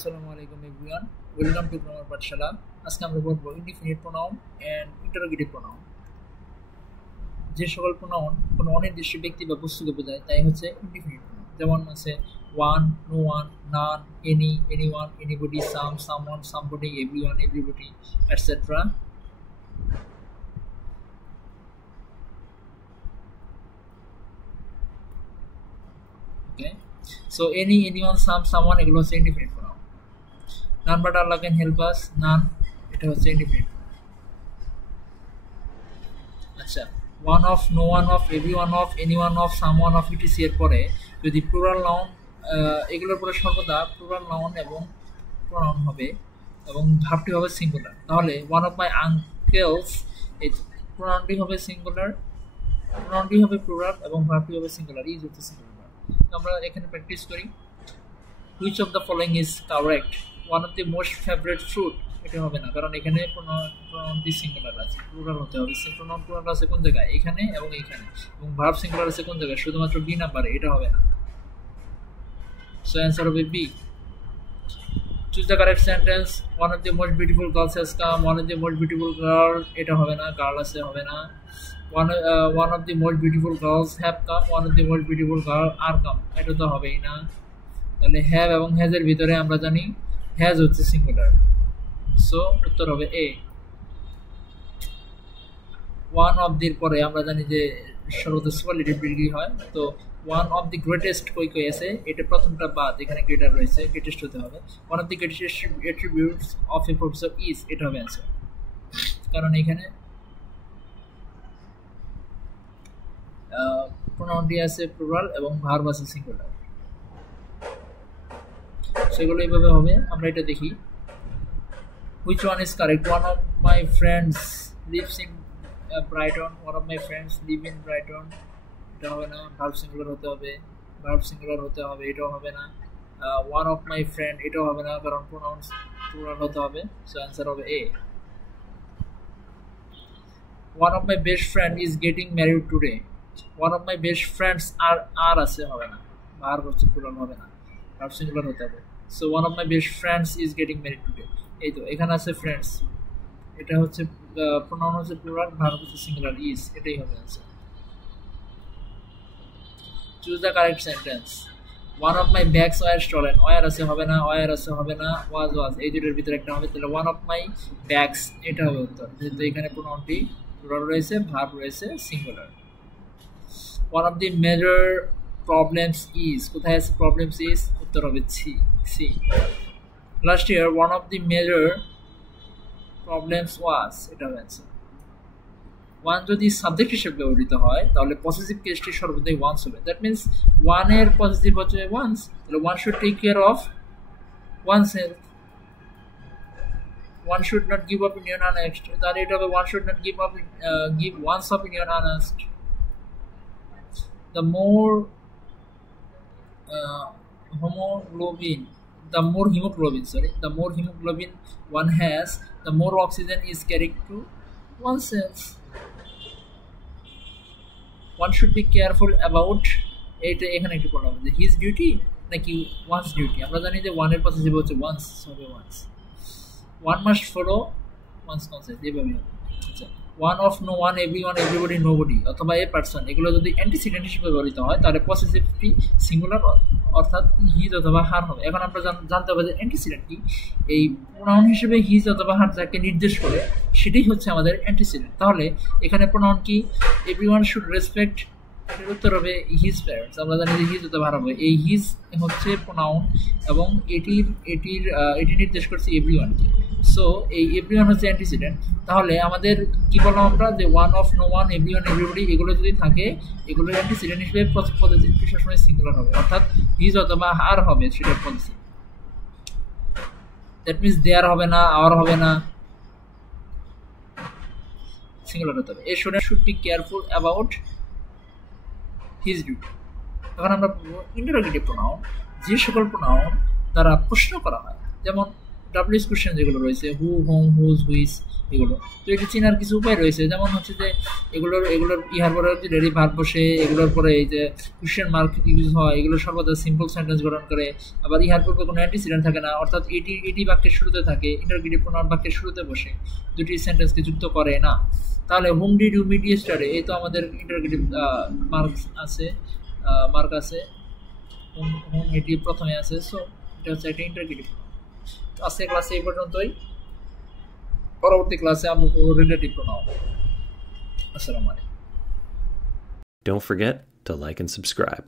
আসসালামু আলাইকুম everyone, welcome to grammar পাঠশালা। আজকে আমরা পড়ব indefinite pronoun and interrogative pronoun. যে সকল প্রোনাউন কোনো অনির্দিষ্ট ব্যক্তি বা বস্তুকে বোঝায় তাই হচ্ছে ইনডিফিনিট প্রোনাউন। যেমন আছে one, no one, none, any, anyone, anybody, some, someone, somebody, everyone, everybody, etcetera. Okay, so any, anyone, some, someone এগুলো হচ্ছে indefinite pronoun. None but Allah can help us, none এটা হচ্ছে ইনডিফিনিট। আচ্ছা, one of, no one of, everyone of, anyone of, someone of, etc এর পরে যদি plural noun, এগুলোর পরে সর্বদা প্লুরাল নাউন এবং প্রোনাউন হবে এবং ভার্বটি হবে সিঙ্গুলার, তাহলে one of my uncles এই প্রোনাউনটি হবে সিঙ্গুলার, প্রোনাউনটি হবে প্লুরাল এবং ভার্বটি হবে সিঙ্গুলার। ইজ হচ্ছে সিঙ্গুলার। আমরা এখানে প্র্যাকটিস করি। which of the following is correct? one of the most favorite fruit এটা হবে না, কারণ এখানে প্রোনাউনটি সিঙ্গুলার আছে, প্লুরাল হতে হবে। প্রোনাউন প্লুরাল আছে কোন জায়গায়? এখানে এবং এখানে, এবং ভার্ব সিঙ্গুলার আছে কোন জায়গায়? শুধুমাত্র বি নাম্বারে, এটা হবে না। সো অ্যানসার হবে B. Choose the correct sentence. one of the most beautiful girls has come, one of the most beautiful girl এটা হবে না, গার্ল আছে হবে না। one of the most beautiful girls have come, one of the most beautiful girl are come এটা তো হবেই না। তাহলে হ্যাভ এবং হ্যাজের ভিতরে আমরা জানি হ্যাজ হচ্ছে সিঙ্গুলার, সো উত্তর হবে এ। ওয়ান অফ দির পরে আমরা জানি যে সর্বদা সুপারলেটিভ ডিগ্রি হয়, তো ওয়ান অফ দি গ্রেটেস্ট কই কই আছে, এটা প্রথমটা বাদ, এখানে গ্রেটার রয়েছে, গ্রেটেস্ট হতে হবে। One of the greatest attributes of a professor is এটা হবে অ্যান্সার, কারণ এখানে প্রোনাউনটি আছে প্লুরাল এবং ভার্ব আছে সিঙ্গুলার, সেগুলো এইভাবে হবে। আমরা এটা দেখি। which one is correct? one of my friends lives in Brighton, one of my friends live in Brighton এটা হবে না, ভার্ব সিঙ্গুলার হতে হবে, ভার্ব সিঙ্গুলার হতে হবে, এটাও হবে না। one of my friend এটাও হবে না, কারণ প্রোনাউন্স প্লুরাল হতে হবে, সো অ্যানসার হবে এ। one of my best friend is getting married today, one of my best friends are আছে, হবে না, ভার্ব হচ্ছে প্লুরাল হবে না, ভার্ব সিঙ্গুলার হতে হবে। So one of my best friends is getting married today, এই তো এখানে আছে ফ্রেন্ডস, এটা হচ্ছে প্রোনাউন হচ্ছে প্লুরাল, ভার্ব হচ্ছে সিঙ্গুলার, ইজ এটাই হবে answer. Choose the correct sentence. one of my bags were stolen, were আছে হবে না, ওয়্যার আছে হবে না, was এই দুটোর ভিতরে একটা হবে, তাহলে one of my bags এটা হবে উত্তর, যেহেতু এখানে প্রোনাউনটি প্লুরাল রয়েছে, ভার্ব রয়েছে singular. one of the major problems is, কোথায় আছে প্রবলেমস ইজ, উত্তর হবে C. Last year, one of the major problems was এটা হবে অ্যান্সার। ওয়ান যদি সাবজেক্ট হিসেবে ব্যবহৃত হয় তাহলে পজিটিভ কেসটি সর্বদাই ওয়ান্স হবে, দ্যাট মিনস ওয়ানের পজিটিভ হচ্ছে ওয়ান্স, তাহলে one should take care of oneself, one should not give opinion unasked, তাহলে এটা হবে one should not give one's opinion unasked. The more the more hemoglobin one has, the more oxygen is carried to oneself. One should be careful about এটা এখানে একটু পড়লাম যে his duty নাকি one's duty, আমরা জানি যে one এর পজিটিভ হচ্ছে once, হবে once। one must follow one's conscience, এইভাবে হবে। আচ্ছা, one of, no one, everyone, everybody, nobody অথবা এ পারসন এগুলো যদি অ্যান্টিসিডেন্ট হিসেবে ব্যবহৃত হয় তাহলে পজিটিভটি সিঙ্গুলার অর্থাৎ হিজ অথবা হার হবে। এখন আমরা জানতে হবে যে অ্যান্টিসিডেন্ট কি। এই প্রোনাউন হিসেবে হিজ অথবা হার যাকে নির্দেশ করে সেটাই হচ্ছে আমাদের অ্যান্টিসিডেন্ট। তাহলে এখানে প্রোনাউন কি? এভরিওয়ান শুড রেসপেক্ট, এর উত্তর হবে হিজ প্যারেন্টস। আমরা জানি যে হিজ অথবা হার হবে, এই হিজ হচ্ছে প্রোনাউন এবং এটি নির্দেশ করছে এভরিওয়ানকে, সো এই এভরিওয়ান হচ্ছে অ্যান্টিসিডেন্ট। তাহলে আমাদের কি বললাম আমরা যে one of, no one, everyone, everybody এগুলো যদি থাকে এগুলোর অ্যান্টিসিডেন্ট হিসেবে পজিটিভটি সবসময় সিঙ্গুলার হবে, অর্থাৎ হিজ অথবা হার হবে সেটা পজিটিভ। দ্যাট মিনস দেয়ার হবে না, আওয়ার হবে না, সিঙ্গুলার হতে হবে। A student should be careful about his duty. এখন আমরা ইন্টারোগেটিভ প্রোনাউন, যে সকল প্রোনাউন দ্বারা প্রশ্ন করা হয়, যেমন ডাব্লিউএস কোশ্চেন যেগুলো রয়েছে হু, হোম, হুজ, হুইচ এগুলো, তো এটি চেনার কিছু উপায় রয়েছে, যেমন হচ্ছে যে এগুলোর ইহার পরে রেডি ভার্ব বসে, এগুলোর পরে এই যে কোশ্চেন মার্ক ইউজ হয়, এগুলো সর্বদা সিম্পল সেন্টেন্স গঠন করে, আবার ইহার পূর্বে কোনো অ্যান্টিসিডেন্ট থাকে না, অর্থাৎ এটি বাক্যের শুরুতে থাকে, ইন্টারগেটিভ প্রোনাউন বাক্যের শুরুতে বসে, দুটি সেন্টেন্সকে যুক্ত করে না। তাহলে whom did you meet yesterday, এই তো আমাদের ইন্টারগেটিভ মার্ক আছে, হোম এটি প্রথমে আছে, সো এটা হচ্ছে একটা ইন্টারগেটিভ। আজকের ক্লাসে এই পর্যন্তই, পরবর্তী ক্লাসে আমরা রিলেটিভ প্রোনাউন। আসসালামু আলাইকুম। Don't forget to like and subscribe.